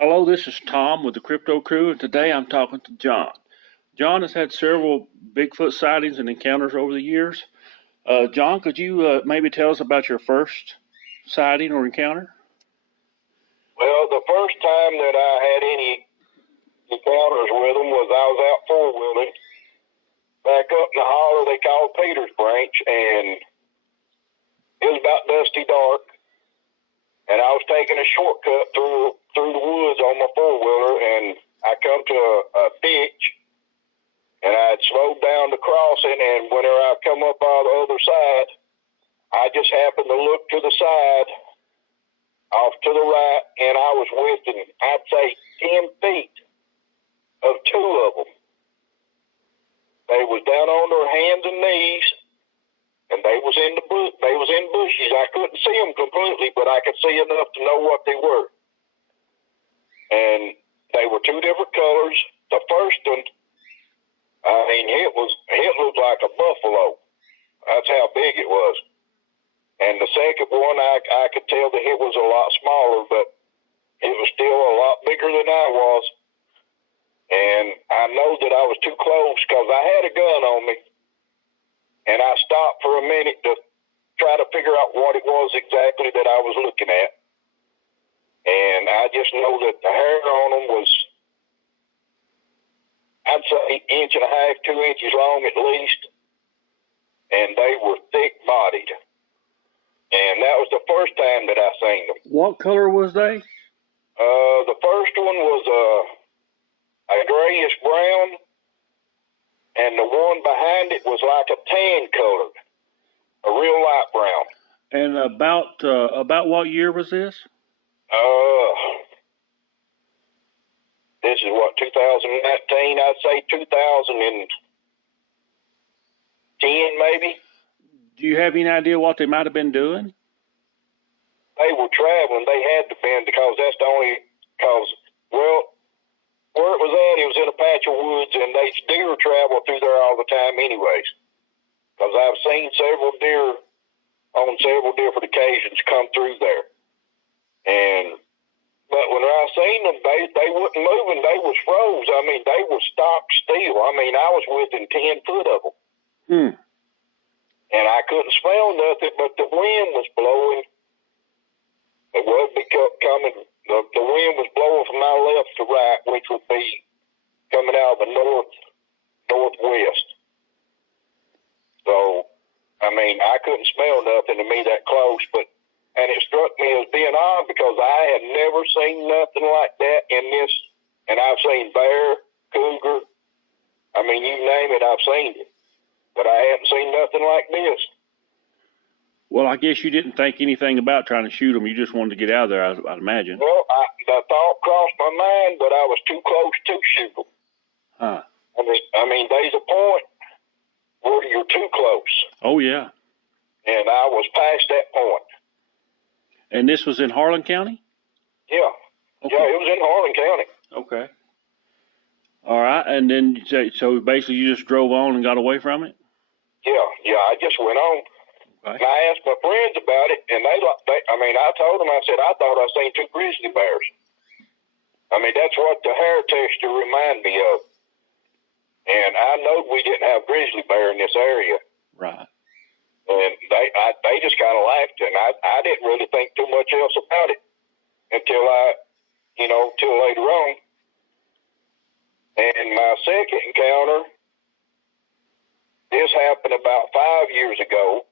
Hello, this is Tom with the Crypto Crew, and today I'm talking to John. John has had several Bigfoot sightings and encounters over the years. John, could you maybe tell us about your first sighting or encounter? Well, the first time that I had any encounters with them was I was out four-wheeling back up in the holler they call Peter's Branch, and it was about dusty dark, and I was taking a shortcut through the woods on my four-wheeler, and I come to a ditch, and I had slowed down to cross it, and whenever I come up on the other side, I just happened to look to the side, off to the right, and I was within, I'd say, 10 feet of two of them. They was down on their hands and knees, and they was in bushes. I couldn't see them completely, but I could see enough to know what they were. And they were two different colors. The first one, it looked like a buffalo. That's how big it was. And the second one, I could tell that it was a lot smaller, but it was still a lot bigger than I was. And I know that I was too close because I had a gun on me. And I stopped for a minute to try to figure out what it was exactly that I was looking at. And I just know that the hair on them was, I'd say, 1.5 inches, 2 inches long at least. And they were thick-bodied. And that was the first time that I seen them. What color was they? The first one was a grayish brown, and the one behind it was like a tan color, a real light brown. And about what year was this? This is what, 2019? I'd say 2010 maybe. Do you have any idea what they might have been doing? They were traveling. They had to been because that's the only where it was at, it was in a patch of woods, and they deer travel through there all the time anyways. Because I've seen several deer on several different occasions come through there. But when I seen them, they wasn't moving. They was froze. They were stock still. I was within 10 foot of them. And I couldn't smell nothing, but the wind was blowing. It wasn't coming. The wind was blowing from my left to right, which would be coming out of the northwest. So, I couldn't smell nothing to me that close, and it struck me as being odd because I had never seen nothing like that in this, and I've seen bear, cougar, you name it, I've seen it. But I haven't seen nothing like this. Well, I guess you didn't think anything about trying to shoot them. You just wanted to get out of there, I'd imagine. Well, the thought crossed my mind, but I was too close to shoot them. Huh. There's a point where you're too close. Oh, yeah. And I was past that point. And this was in Harlan County? Yeah. Okay. Yeah, it was in Harlan County. Okay. All right, and then so basically you just drove on and got away from it? Yeah, I just went on. Okay. And I asked my friends about it, and I told them, I said, I thought I seen 2 grizzly bears. That's what the hair texture reminded me of. And I know we didn't have grizzly bear in this area. Right. And they just kind of laughed, and I didn't really think too much else about it until till later on. And my second encounter, this happened about 5 years ago.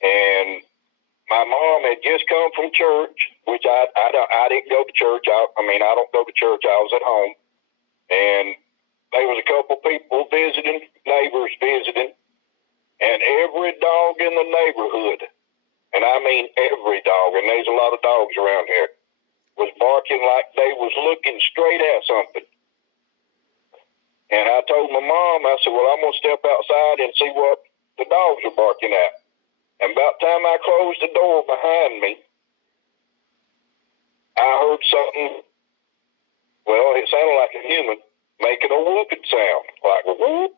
And my mom had just come from church, which I didn't go to church. I don't go to church. I was at home. And there was a couple people visiting, neighbors visiting, and every dog in the neighborhood, and I mean every dog, and there's a lot of dogs around here, was barking like they was looking straight at something. And I told my mom, I said, well, I'm going to step outside and see what the dogs are barking at. And about the time I closed the door behind me, I heard something, it sounded like a human, making a whooping sound, like a whoop,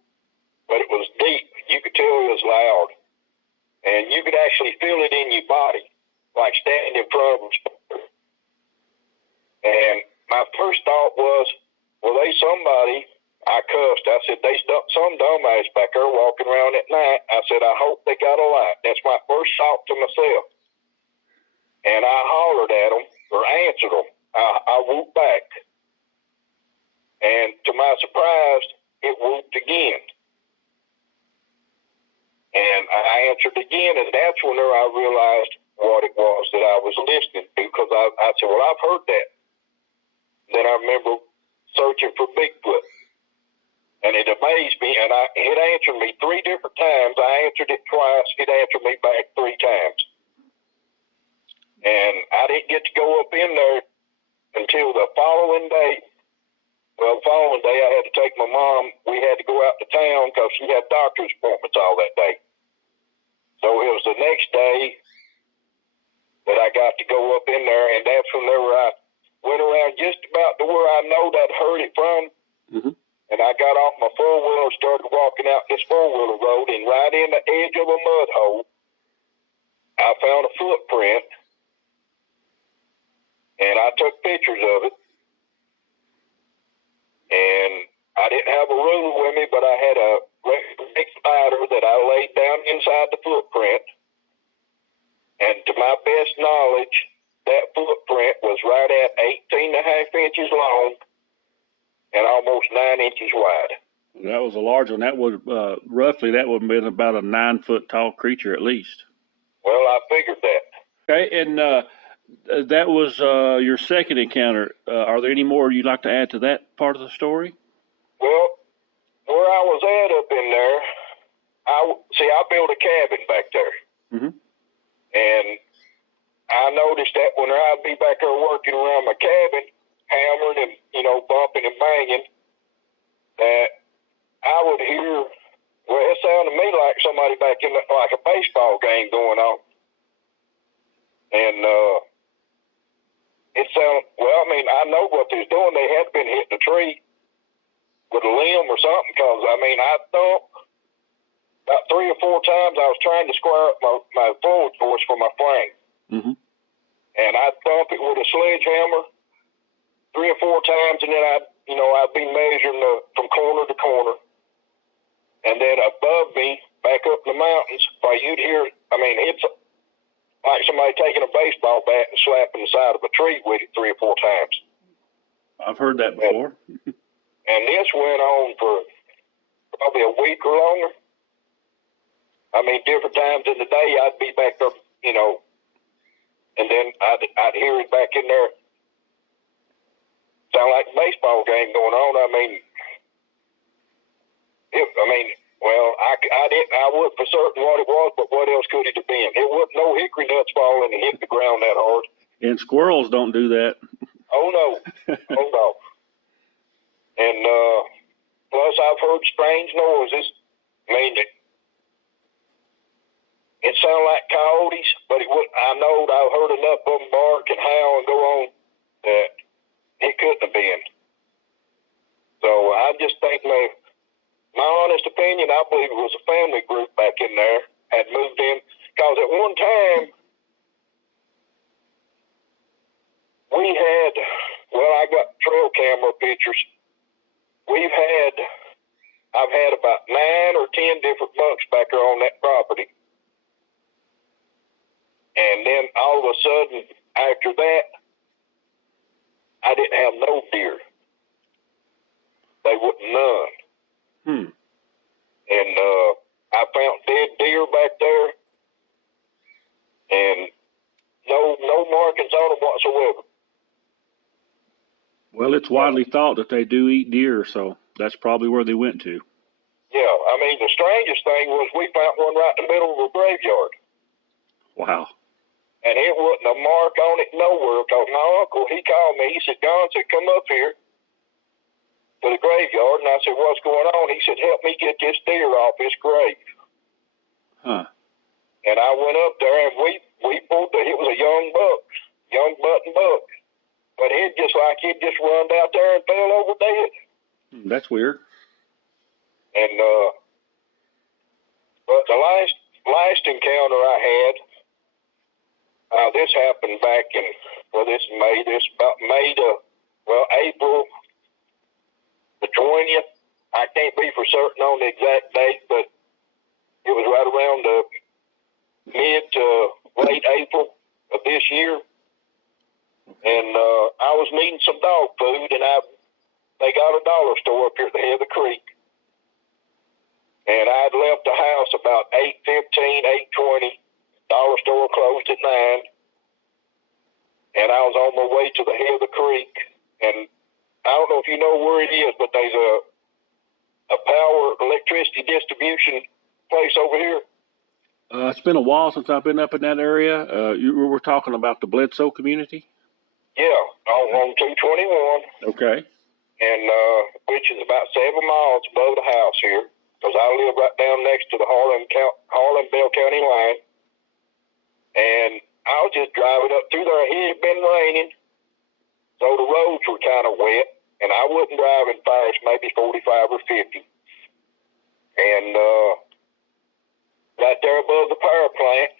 but it was deep. You could tell it was loud. And you could actually feel it in your body, like standing in front of them. And my first thought was, well, they somebody. I cussed. I said, they stuck some dumbass back there walking around at night. I said, I hope they got a light. That's my first thought to myself. And I hollered at them, or answered them. I whooped back. And to my surprise, it whooped again. And I answered again, and that's when I realized what it was that I was listening to, because I said, well, I've heard that. Then I remember searching for Bigfoot. And it amazed me, and it answered me 3 different times. I answered it twice. It answered me back 3 times. And I didn't get to go up in there until the following day. Well, the following day, I had to take my mom. We had to go out to town because she had doctor's appointments all that day. So it was the next day that I got to go up in there, and that's when I went around just about to where I know that heard it from. Mm-hmm. And I got off my four-wheeler and started walking out this four-wheeler road, and right in the edge of a mud hole, I found a footprint, and I took pictures of it. And I didn't have a ruler with me, but I had a big spider that I laid down inside the footprint. And to my best knowledge, that footprint was right at 18.5 inches long and almost 9 inches wide. That was a large one. That would roughly have been about a 9-foot tall creature at least. Well, I figured that. Okay, and that was your second encounter. Are there any more you'd like to add to that part of the story? Well, where I was at up in there, I built a cabin back there. Mm-hmm. And I noticed that when I'd be back there working around my cabin, hammering and, bumping and banging, that I would hear, well, it sounded to me like somebody back in like a baseball game going on. And it sounded, well, I mean, I know what they was doing. They had been hitting a tree with a limb or something, because, I mean, I thumped about 3 or 4 times. I was trying to square up my forward force for my frame. Mm-hmm. And I'd thump it with a sledgehammer 3 or 4 times, and then I'd be measuring from corner to corner. And then above me, back up in the mountains, you'd hear, I mean, it's like somebody taking a baseball bat and slapping the side of a tree with it 3 or 4 times. I've heard that before. And this went on for probably a week or longer. I mean, different times in the day, I'd be back there, and then I'd hear it back in there. Sound like a baseball game going on. I mean, I wasn't for certain what it was, but what else could it have been? It wasn't no hickory nuts falling and hitting the ground that hard. And squirrels don't do that. Oh, no. Oh, no. And plus, I've heard strange noises. I mean, it sounded like coyotes, but I know I've heard enough of them bark and howl and go on that it couldn't have been. So I just think, my honest opinion, I believe it was a family group back in there, had moved in. Because at one time, I got trail camera pictures. I've had about 9 or 10 different bucks back there on that property. And then all of a sudden, after that, I didn't have no deer. They wouldn't none. And I found dead deer back there, and no markings on them whatsoever. Well, it's widely thought that they do eat deer, so that's probably where they went to. Yeah, I mean, the strangest thing was we found one right in the middle of a graveyard. Wow. And it wasn't a mark on it nowhere, because my uncle, he called me. He said, Don said, come up here to the graveyard. And I said, what's going on? He said, help me get this deer off his grave. Huh. And I went up there, and we pulled it was a young button buck. But he'd just run out there and fell over dead. That's weird. And but the last encounter I had, This happened back in, this is May, about May to, April the 20th. I can't be for certain on the exact date, but it was right around the mid to late April of this year. And I was needing some dog food, and they got a dollar store up here at the head of the creek. And I had left the house about 8:15, 8:20. Dollar store closed at 9. And I was on my way to the head of the creek. And I don't know if you know where it is, but there's a power electricity distribution place over here. It's been a while since I've been up in that area. You were talking about the Bledsoe community? Yeah, on 221. Okay. And which is about 7 miles above the house here, because I live right down next to the Harlan County line. And I was just driving up through there. It had been raining, so the roads were kind of wet, and I wasn't driving fast, maybe 45 or 50. And right there above the power plant,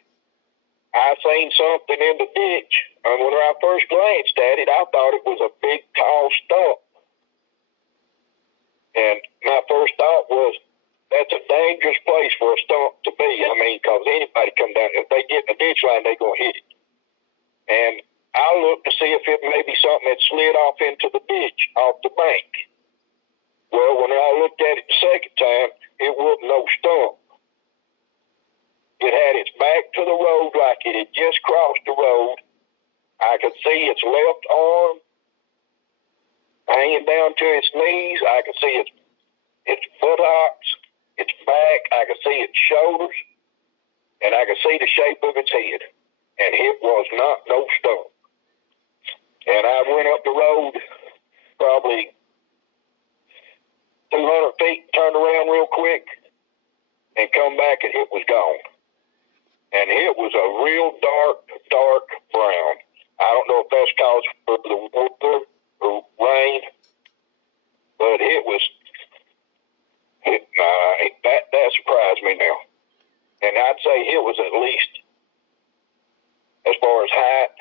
I seen something in the ditch. And when I first glanced at it, I thought it was a big, tall stump. And my first thought was, that's a dangerous place for a stump to be. I mean, because anybody come down, if they get in the ditch line, they're going to hit it. And I looked to see if it may be something that slid off into the ditch, off the bank. Well, when I looked at it the second time, it wasn't no stump. It had its back to the road like it had just crossed the road. I could see its left arm hanging down to its knees. I could see its buttocks, its back. I could see its shoulders, and I could see the shape of its head. And it was not no stump. And I went up the road probably 200 feet, turned around real quick, and come back, and it was gone. And it was a real dark brown. I don't know if that's caused for the water or rain, but that surprised me now. And I'd say it was at least, as far as height,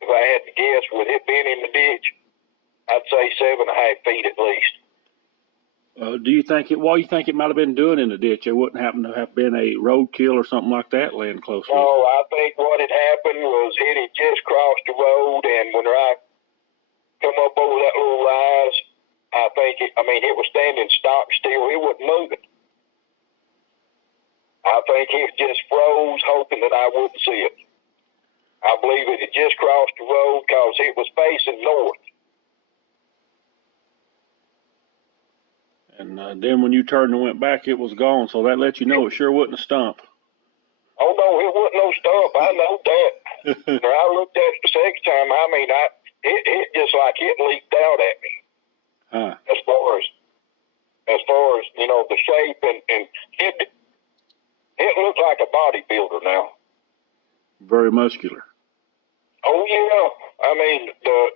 if I had to guess, with it being in the ditch, I'd say 7.5 feet at least. What do you think it might have been doing in the ditch? It wouldn't happen to have been a roadkill or something like that laying close to it? No, I think what had happened was it had just crossed the road, and when I come up over that little rise, it was standing stock still. It wasn't moving. I think it just froze, hoping that I wouldn't see it. I believe it had just crossed the road because it was facing north. And then when you turned and went back, it was gone. So that let you know it sure wasn't a stump. Oh, no, it wasn't no stump. I know that. When I looked at it the second time, it just like it leaped out at me. Huh. As far as the shape, and it looked like a bodybuilder now. Very muscular. Oh, yeah. I mean, the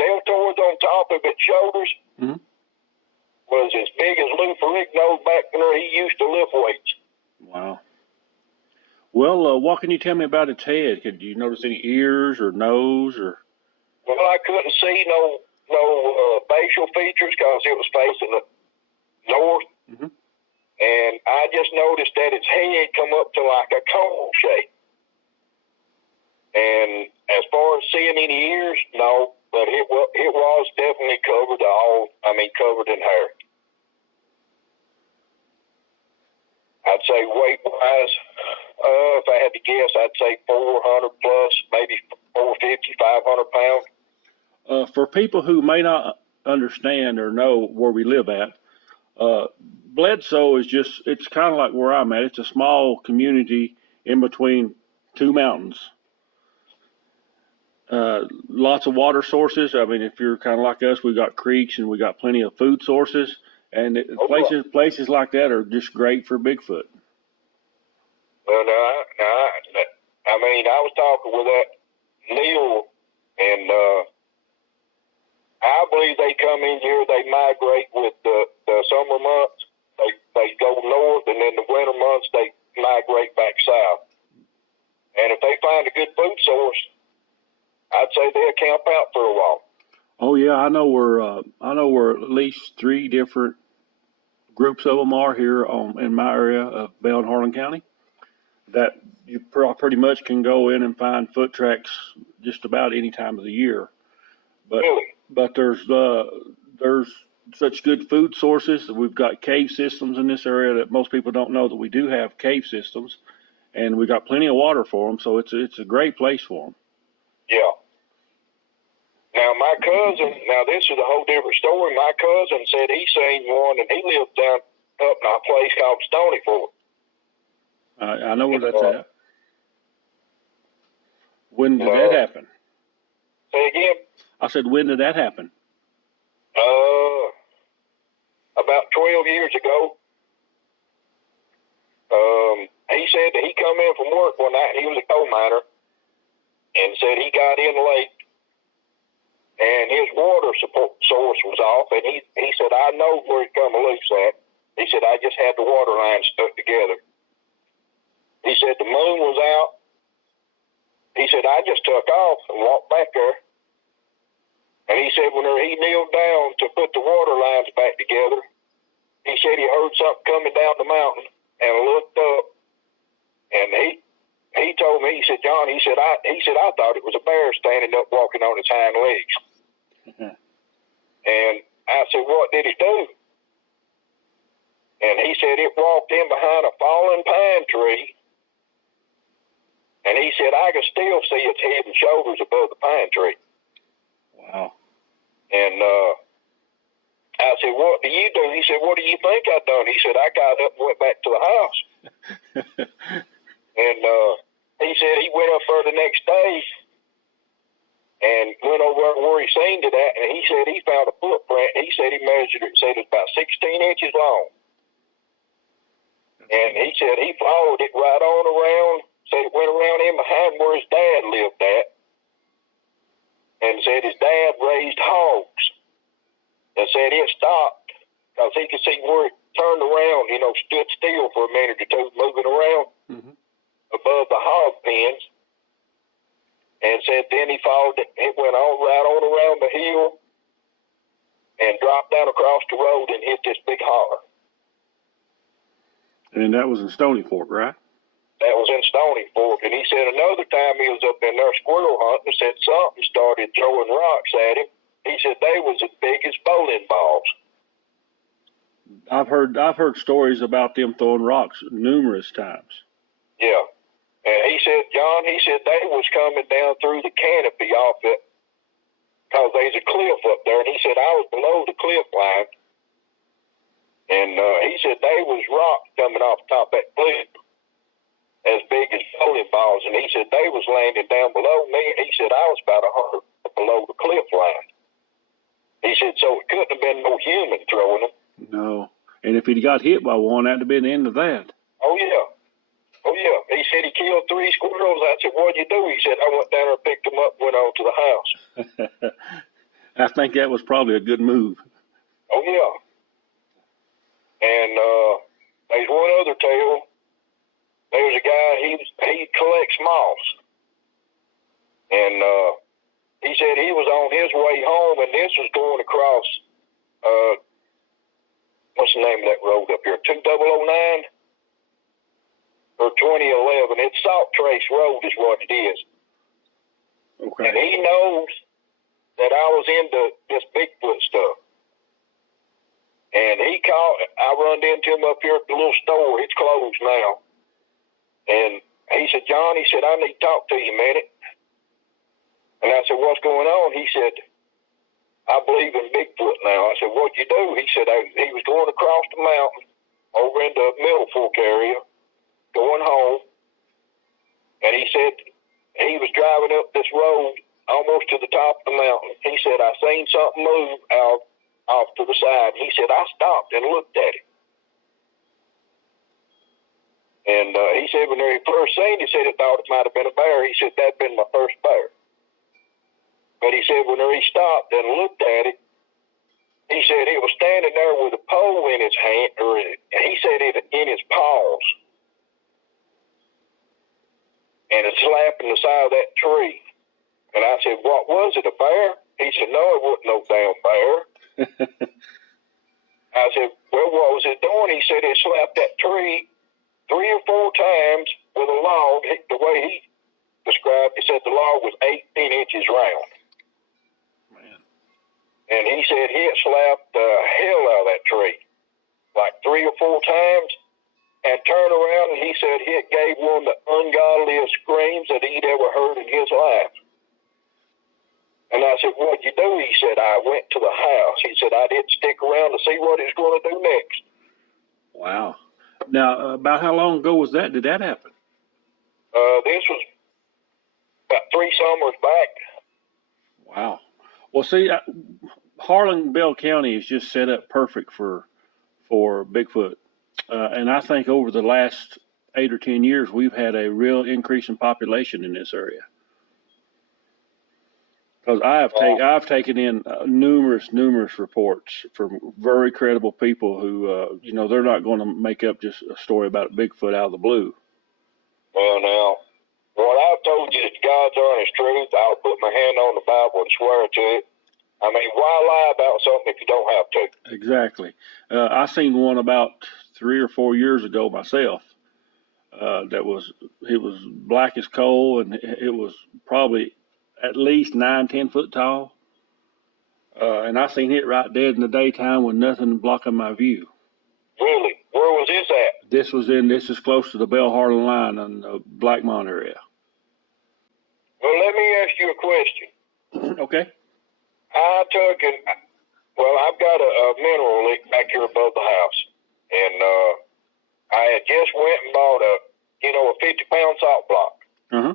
deltoids on top of its shoulders was as big as Lou Ferrigno back when he used to lift weights. Wow. Well, what can you tell me about its head? Could you notice any ears or nose or? Well, I couldn't see no facial features because it was facing the north. Mm-hmm. And I just noticed that its head come up to like a cone shape. And as far as seeing any ears, no, but it was definitely covered in hair. I'd say weight-wise, if I had to guess, I'd say 400 plus, maybe 450, 500 pounds. For people who may not understand or know where we live at, Bledsoe is it's kind of like where I'm at. It's a small community in between two mountains. Lots of water sources. I mean, if you're kind of like us, we've got creeks and we got plenty of food sources. And places like that are just great for Bigfoot. Well, I was talking with that Neil, and I believe they come in here, they migrate with the summer months. go north, and in the winter months they migrate back south. And if they find a good food source, I'd say they'll camp out for a while. Oh yeah, I know where at least 3 different groups of them are here in my area of Bell and Harlan County. That you pretty much can go in and find foot tracks just about any time of the year. But Really? but there's such good food sources. We've got cave systems in this area that most people don't know that we do have cave systems, and we got plenty of water for them. So it's a great place for them. Yeah. Now my cousin, this is a whole different story. My cousin said he seen one, and he lived down up in a place called Stony Fort. I know where that's at. When did that happen? Say again? I said, when did that happen? About 12 years ago. He said that he come in from work one night, and he was a coal miner, and said he got in late, and his water source was off, and he said, I know where it come loose at. He said, I just had the water lines stuck together. He said the moon was out. He said, I just took off and walked back there. And he said when he kneeled down to put the water lines back together, he said he heard something coming down the mountain and looked up. And he told me, he said, John, he said, I thought it was a bear standing up walking on its hind legs. Mm-hmm. And I said, what did it do? And he said it walked in behind a fallen pine tree. And he said, I could still see its head and shoulders above the pine tree. Wow. And I said, what do you do? He said, what do you think I done? He said, I got up and went back to the house. And he said he went up there the next day and went over where he seen it at, and he said he found a footprint. He said he measured it, said it was about 16 inches long. And he said he followed it right on around, said it went around in behind where his dad lived at, and said his dad raised hogs, and said it stopped because he could see where it turned around, stood still for a minute or two, moving around above the hog pens, and said then he followed it. It went on right on around the hill and dropped down across the road and hit this big holler. And that was in Stony Fork, right? That was in Stony Fork. And he said another time he was up in there squirrel hunting, said something started throwing rocks at him. He said they was as big as bowling balls. I've heard stories about them throwing rocks numerous times. Yeah. And he said, John, he said they was coming down through the canopy off it because there's a cliff up there. And he said I was below the cliff line. And he said they was rocks coming off the top of that cliff as big as bowling balls. And he said they was landing down below me. And he said I was about 100 below the cliff line. He said, so it couldn't have been no human throwing them. No. And if he'd got hit by one, that'd have been the end of that. Oh, yeah. Oh, yeah. He said he killed 3 squirrels. I said, what'd you do? He said, I went down there and picked them up and went on to the house. I think that was probably a good move. Oh, yeah. And there's one other tale. There was a guy, he collects moths. And he said he was on his way home, and this was going across, what's the name of that road up here? 2009 or 2011. It's Salt Trace Road is what it is. Okay. And he knows that I was into this Bigfoot stuff. And I run into him up here at the little store. It's closed now. And he said, John, he said, I need to talk to you a minute. And I said, what's going on? He said, I believe in Bigfoot now. I said, what'd you do? He said, he was going across the mountain over into Middle Fork area, going home. And he said he was driving up this road almost to the top of the mountain. He said, I seen something move out off to the side. He said, I stopped and looked at it. And he said when he first seen it, he said he thought it might have been a bear. He said, that'd been my first bear. But he said when he stopped and looked at it, he said it was standing there with a pole in his hand, or he said it in his paws. and it slapped in the side of that tree. And I said, what was it, a bear? He said, no, it wasn't no damn bear. I said, well, what was it doing? He said it slapped that tree 3 or 4 times with a log. The way he described it, he said the log was 18 inches round. Man. And he said it slapped the hell out of that tree like 3 or 4 times and turned around, and he said it gave one of the ungodliest screams that he'd ever heard in his life. And I said, what'd you do? He said, I went to the house. He said, I didn't stick around to see what he was going to do next. Wow. Now, about how long ago was that? Did that happen? This was about 3 summers back. Wow. Well, see, Harlan County is just set up perfect for Bigfoot. And I think over the last 8 or 10 years, we've had a real increase in population in this area. Because I've taken in numerous reports from very credible people who, they're not going to make up just a story about Bigfoot out of the blue. Well, now, what I've told you is God's honest truth. I'll put my hand on the Bible and swear to it. I mean, why lie about something if you don't have to? Exactly. I seen one about 3 or 4 years ago myself. It was black as coal, and it was probably at least 9-10 foot tall. And I seen it right dead in the daytime with nothing blocking my view. Really? Where was this at? This is close to the Bell Harlan line in the Blackmont area. Well, let me ask you a question. Okay. I've got a mineral leak back here above the house. And I had just went and bought a 50-pound salt block. Uh-huh.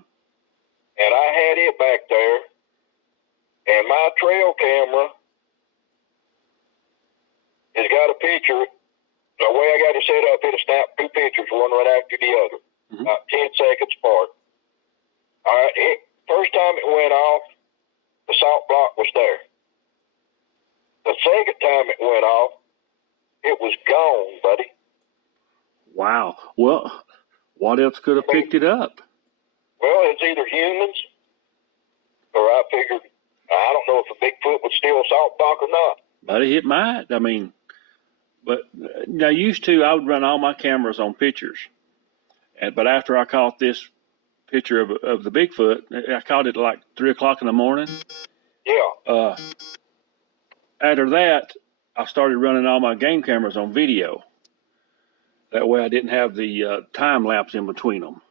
And I had it back there. And my trail camera has got a picture. The way I got it set up, it'll snap 2 pictures, one right after the other, about 10 seconds apart. All right, first time it went off, the salt block was there. The second time it went off, it was gone, buddy. Wow. Well, what else could have picked it up? Well, it's either humans, or I figured, I don't know if a Bigfoot would steal a salt block or not. Buddy, it might. I mean, but now used to, I would run all my cameras on pictures. But after I caught this picture of the Bigfoot, I caught it like 3 o'clock in the morning. Yeah. After that, I started running all my game cameras on video. That way I didn't have the time lapse in between them.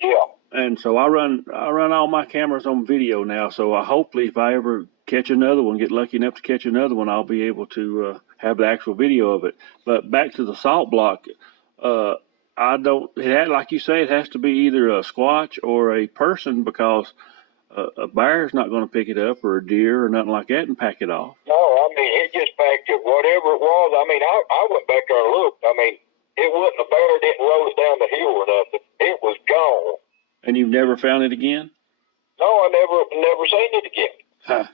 Yeah. And so I run all my cameras on video now. So hopefully if I ever catch another one, get lucky enough to catch another one, I'll be able to have the actual video of it. But back to the salt block, like you say, it has to be either a squatch or a person, because a bear's not going to pick it up, or a deer or nothing like that, and pack it off. No, I mean, it just packed it, whatever it was. I mean, I went back there and looked. I mean, it wasn't a bear, didn't roll it down the hill or nothing. It was gone. And you've never found it again? No, I never seen it again. Huh.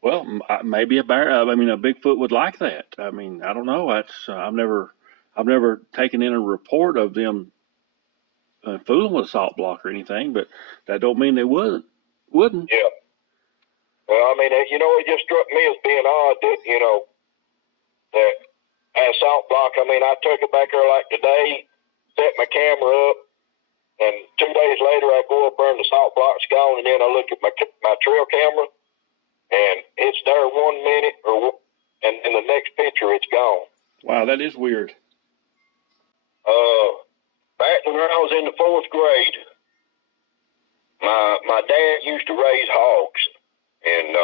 Well, maybe a Bigfoot would like that. I mean, I don't know. I've never taken in a report of them fooling with a salt block or anything, but that don't mean they wouldn't. Yeah. Well, I mean, it just struck me as being odd that salt block. I mean, I took it back there like today, set my camera up, and 2 days later I go up there and the salt block's gone, and then I look at my trail camera, and it's there 1 minute, and in the next picture it's gone. Wow, that is weird. Back when I was in the 4th grade, my dad used to raise hogs, and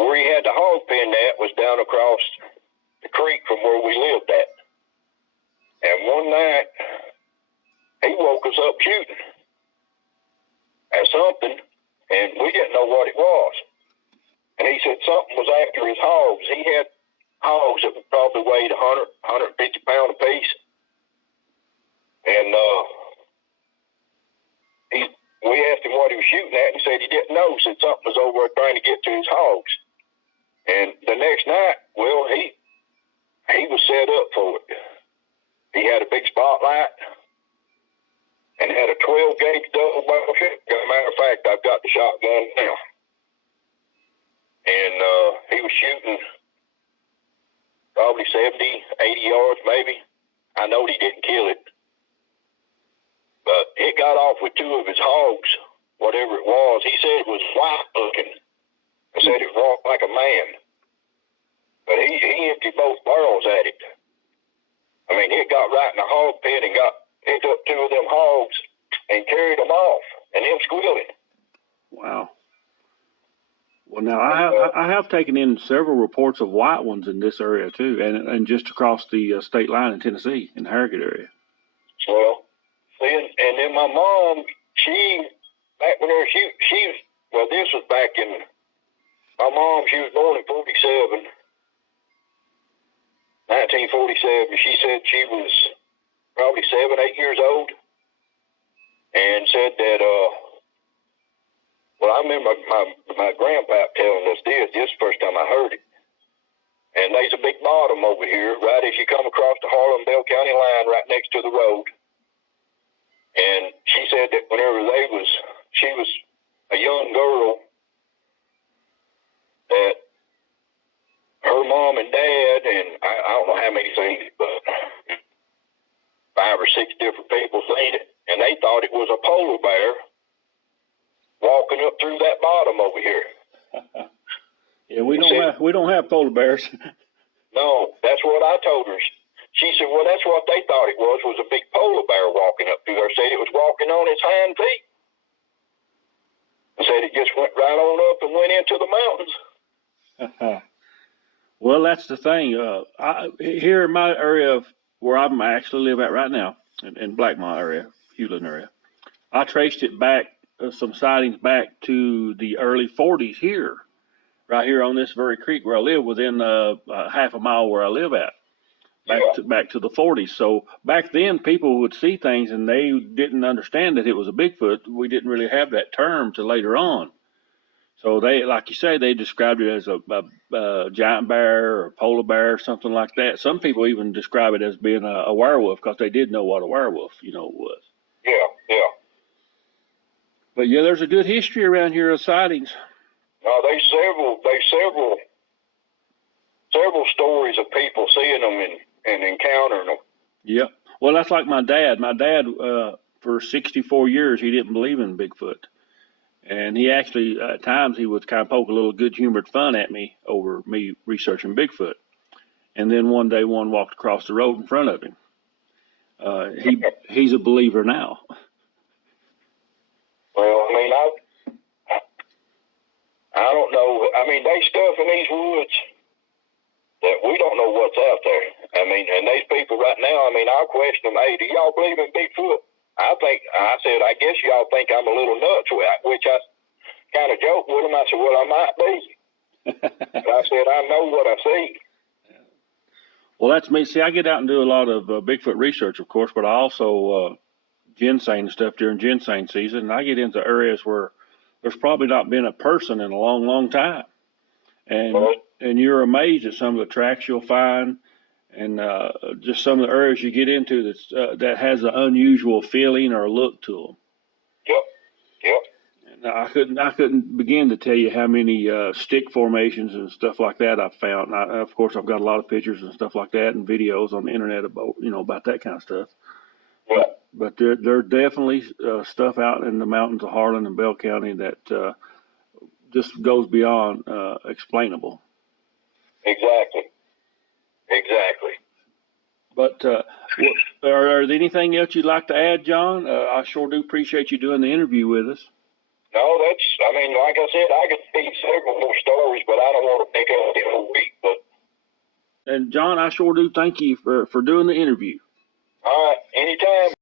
where he had the hog pen at was down across the creek from where we lived at. And one night, he woke us up shooting at something, and we didn't know what it was. And he said something was after his hogs. He had hogs that probably weighed 100, 150 pounds apiece. And we asked him what he was shooting at, and he said he didn't know. He said something was over there trying to get to his hogs. And the next night, well, he was set up for it. He had a big spotlight, and had a 12-gauge double barrel shotgun. Matter of fact, I've got the shotgun now. And he was shooting probably 70, 80 yards maybe. I know he didn't kill it. But it got off with two of his hogs, whatever it was. He said it was white looking. I said it walked like a man. But he emptied both barrels at it. I mean, it got right in the hog pit and picked up two of them hogs and carried them off, and them squealing. Wow. Well, now I have taken in several reports of white ones in this area too, and just across the state line in Tennessee, in the Harrogate area. Well, and then my mom, back when this was back in, my mom, she was born in 1947. She said she was probably 7, 8 years old, and said that, well, I remember my grandpa telling us this is the first time I heard it. And there's a big bottom over here, right as you come across the Harlan County line, right next to the road. And she said that whenever she was a young girl, that her mom and dad, and I don't know how many seen it, but 5 or 6 different people seen it, and they thought it was a polar bear walking up through that bottom over here. Yeah, we don't have polar bears. No, that's what I told her. She said, well, that's what they thought it was a big polar bear walking up through there. Said it was walking on its hind feet. Said it just went right on up and went into the mountains. Well, that's the thing. Here in my area where I actually live at right now, in Blackmont area, Hewlin area, I traced it back, some sightings back to the early 40s here, right here on this very creek where I live, within half a mile where I live at. Back to the 40s. So back then, people would see things and they didn't understand that it was a Bigfoot. We didn't really have that term till later on. So they, like you say, they described it as a giant bear or a polar bear or something like that. Some people even describe it as being a werewolf because they did know what a werewolf, was. Yeah. But yeah, there's a good history around here of sightings. No, there's several stories of people seeing them and encountering them. Yeah. Well, that's like my dad. My dad, for 64 years, he didn't believe in Bigfoot. And he actually, at times, he would kind of poke a little good-humored fun at me over me researching Bigfoot. And then one day, one walked across the road in front of him. He's a believer now. Well, I mean, I don't know. I mean, there's stuff in these woods that we don't know what's out there. I mean, and these people right now, I mean, I'll question them, hey, do y'all believe in Bigfoot? I said, I guess y'all think I'm a little nuts, which I kind of joked with them. I said, well, I might be. But I said, I know what I see. Well, that's me. See, I get out and do a lot of Bigfoot research, of course, but I also ginseng and stuff during ginseng season, and I get into areas where there's probably not been a person in a long, long time. And you're amazed at some of the tracks you'll find, and just some of the areas you get into that has an unusual feeling or look to them. Yep. And I couldn't begin to tell you how many stick formations and stuff like that I've found. Of course, I've got a lot of pictures and stuff like that and videos on the internet about that kind of stuff. Yeah. But there definitely stuff out in the mountains of Harlan and Bell County that just goes beyond explainable. Exactly. But are there anything else you'd like to add, John? I sure do appreciate you doing the interview with us. No, I mean, like I said, I could see several more stories, but I don't want to pick up the whole week. And John, I sure do thank you for doing the interview. All right, anytime.